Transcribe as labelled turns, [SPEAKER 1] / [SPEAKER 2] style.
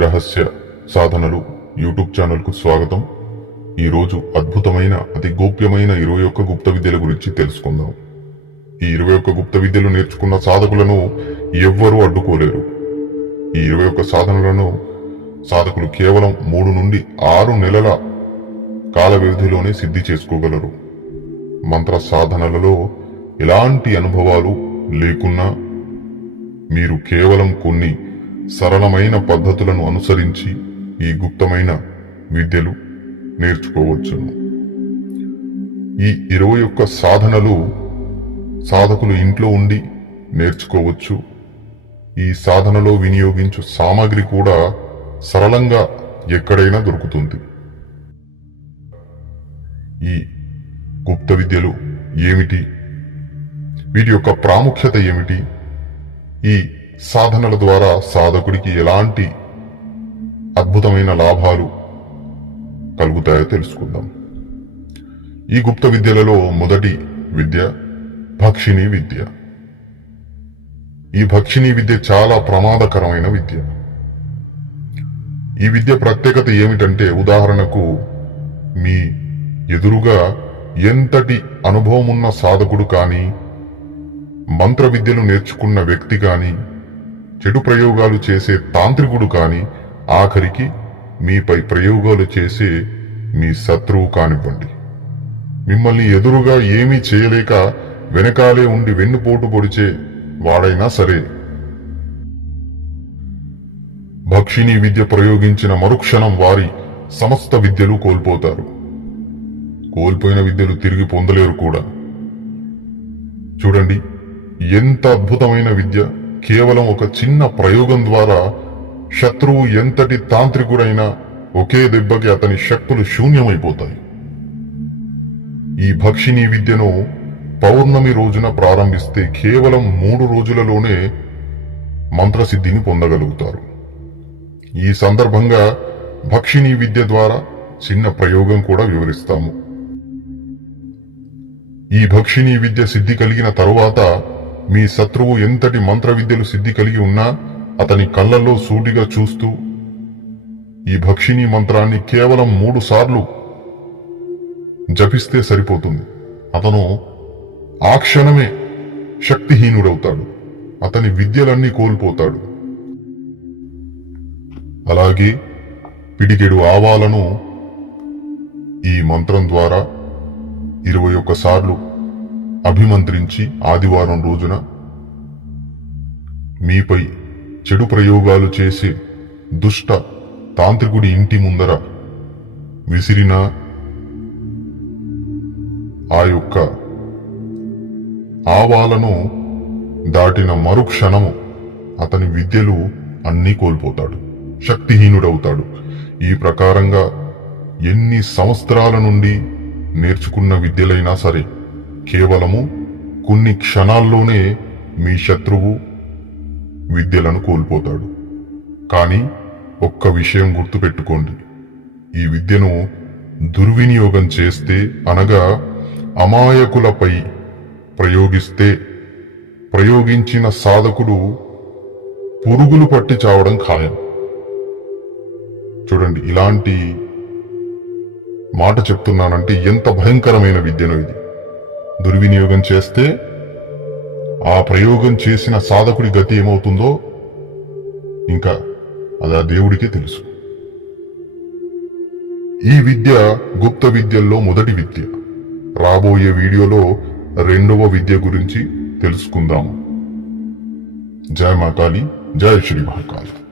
[SPEAKER 1] రహస్య సాధనలు యూట్యూబ్ ఛానల్కు స్వాగతం. ఈరోజు అద్భుతమైన అతి గోప్యమైన ఇరవై ఒక్క గుప్త విద్యల గురించి తెలుసుకుందాం. ఈ ఇరవై ఒక్క గుప్త విద్యలు నేర్చుకున్న సాధకులను ఎవ్వరూ అడ్డుకోలేరు. ఈ ఇరవై ఒక్క సాధనలను సాధకులు కేవలం మూడు నుండి ఆరు నెలల కాల వ్యవధిలోనే సిద్ధి చేసుకోగలరు. మంత్ర సాధనలలో ఎలాంటి అనుభవాలు లేకున్నా మీరు కేవలం కొన్ని సరళమైన పద్ధతులను అనుసరించి ఈ గుప్తమైన విద్యలు నేర్చుకోవచ్చును. ఈ ఇరవై ఒక్క సాధనలు సాధకులు ఇంట్లో ఉండి నేర్చుకోవచ్చు. ఈ సాధనలో వినియోగించు సామాగ్రి కూడా సరళంగా ఎక్కడైనా దొరుకుతుంది. ఈ గుప్త విద్యలు ఏమిటి? వీటి యొక్క ప్రాముఖ్యత ఏమిటి? ఈ సాధనల ద్వారా సాధకుడికి ఎలాంటి అద్భుతమైన లాభాలు కలుగుతాయో తెలుసుకుందాం. ఈ గుప్త విద్యలలో మొదటి విద్య భక్షిణీ విద్య. ఈ భక్షిణీ విద్య చాలా ప్రమాదకరమైన విద్య. ఈ విద్య ప్రత్యేకత ఏమిటంటే ఉదాహరణకు మీ ఎదురుగా ఎంతటి అనుభవమున్న సాధకుడు కానీ మంత్ర విద్యలు నేర్చుకున్న వ్యక్తి కానీ చెడు ప్రయోగాలు చేసే తాంత్రికుడు కానీ ఆఖరికి మీపై ప్రయోగాలు చేసే మీ శత్రువు కానివ్వండి. మిమ్మల్ని ఎదురుగా ఏమీ చేయలేక వెనకాలే ఉండి వెన్నుపోటు పొడిచే వాడైనా సరే. భక్షిణీ విద్య ప్రయోగించిన మరుక్షణం వారి సమస్త విద్యలు కోల్పోతారు. కోల్పోయిన విద్యలు తిరిగి పొందలేరు కూడా. చూడండి ఎంత అద్భుతమైన విద్య! కేవలం ఒక చిన్న ప్రయోగం ద్వారా శత్రువు ఎంతటి తాంత్రికుడైనా ఒకే దెబ్బకి అతని శక్తులు శూన్యమైపోతాయి. ఈ భక్షిణీ విద్యను పౌర్ణమి రోజున ప్రారంభిస్తే కేవలం మూడు రోజులలోనే మంత్రసిద్ధిని పొందగలుగుతారు. ఈ సందర్భంగా భక్షిణీ విద్య ద్వారా చిన్న ప్రయోగం కూడా వివరిస్తాము. ఈ భక్షిణీ విద్య సిద్ధి కలిగిన తరువాత మీ శత్రువు ఎంతటి మంత్ర విద్యలు సిద్ధి కలిగి ఉన్నా అతని కళ్ళల్లో సూటిగా చూస్తూ ఈ భక్షిణీ మంత్రాన్ని కేవలం మూడు సార్లు జపిస్తే సరిపోతుంది. అతను ఆ క్షణమే శక్తిహీనుడవుతాడు. అతని విద్యలన్నీ కోల్పోతాడు. అలాగే పిడికెడు ఆవాలను ఈ మంత్రం ద్వారా ఇరవై ఒక్కసార్లు అభిమంత్రించి ఆదివారం రోజున మీపై చెడు ప్రయోగాలు చేసే దుష్ట తాంత్రికుడి ఇంటి ముందర విసిరిన ఆ యొక్క ఆవాలను దాటిన మరుక్షణము అతని విద్యలు అన్నీ కోల్పోతాడు. శక్తిహీనుడవుతాడు. ఈ ప్రకారంగా ఎన్ని సంవత్సరాల నుండి నేర్చుకున్న విద్యలైనా సరే కేవలము కొన్ని క్షణాల్లోనే మీ శత్రువు విద్యలను కోల్పోతాడు. కానీ ఒక్క విషయం గుర్తుపెట్టుకోండి. ఈ విద్యను దుర్వినియోగం చేస్తే అనగా అమాయకులపై ప్రయోగిస్తే ప్రయోగించిన సాధకుడు పురుగులు పట్టి చావడం ఖాయం. చూడండి ఇలాంటి మాట చెప్తున్నానంటే ఎంత భయంకరమైన విద్యను ఇది. దుర్వినియోగం చేస్తే ఆ ప్రయోగం చేసిన సాధకుడి గతి ఏమవుతుందో ఇంకా అది ఆ దేవుడికే తెలుసు. ఈ విద్య గుప్త విద్యల్లో మొదటి విద్య. రాబోయే వీడియోలో రెండవ విద్య గురించి తెలుసుకుందాము జయ మాతాలి జయ శ్రీ మహాకాళి.